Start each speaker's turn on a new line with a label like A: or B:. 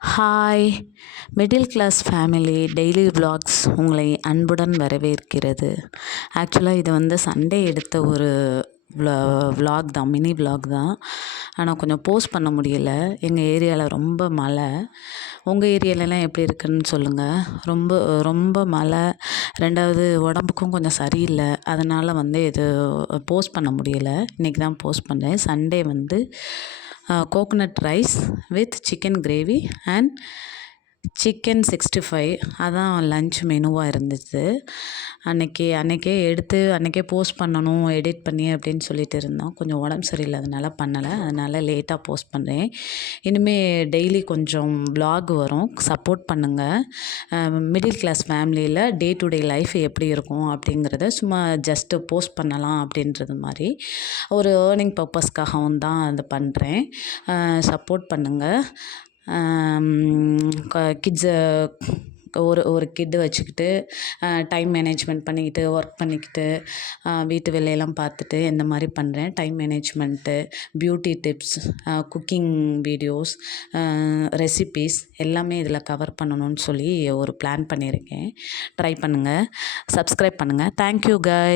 A: Hi middle class family daily vlogs உங்களை அன்புடன் வரவேற்கிறது. ஆக்சுவலாக இது வந்து சண்டே எடுத்த ஒரு vlog தான் மினி vlog தான். ஆனால் கொஞ்சம் போஸ்ட் பண்ண முடியல. எங்கள் ஏரியாவில் ரொம்ப மழை. உங்கள் ஏரியாலலாம் எப்படி இருக்குன்னு சொல்லுங்கள் ரொம்ப ரொம்ப மழை. ரெண்டாவது உடம்புக்கும் கொஞ்சம் சரியில்லை. அதனால் வந்து இது போஸ்ட் பண்ண முடியல. இன்றைக்கி தான் போஸ்ட் பண்ணேன். சண்டே வந்து Uh, coconut rice with chicken gravy and chicken sixty five. அதான் லன்ச் மெனுவாக இருந்துச்சு. அன்றைக்கி அன்றைக்கே எடுத்து அன்றைக்கே போஸ்ட் பண்ணணும் எடிட் பண்ணி அப்படின்னு சொல்லிட்டு இருந்தோம். கொஞ்சம் உடம்பு சரியில்லாதனால பண்ணலை. அதனால் லேட்டாக போஸ்ட் பண்ணுறேன் இனிமேல் டெய்லி கொஞ்சம் ப்ளாக் வரும். சப்போர்ட் பண்ணுங்கள் மிடில் கிளாஸ் ஃபேமிலியில் டே டு டே லைஃப் எப்படி இருக்கும் அப்படிங்கிறத சும்மா ஜஸ்ட்டு போஸ்ட் பண்ணலாம் அப்படின்றது மாதிரி. ஒரு ஏர்னிங் பர்பஸ்க்காகவும் தான் அது பண்ணுறேன் சப்போர்ட் பண்ணுங்கள் கிட்ஸை ஒரு ஒரு கிட்டு வச்சுக்கிட்டு டைம் மேனேஜ்மெண்ட் பண்ணிக்கிட்டு ஒர்க் பண்ணிக்கிட்டு வீட்டு வேலையெல்லாம் பார்த்துட்டு இந்த மாதிரி பண்ணுறேன் time management beauty tips cooking videos recipes எல்லாமே இதில் கவர் பண்ணணும்னு சொல்லி ஒரு பிளான் பண்ணியிருக்கேன். ட்ரை பண்ணுங்கள் சப்ஸ்கிரைப் பண்ணுங்கள் தேங்க்யூ கை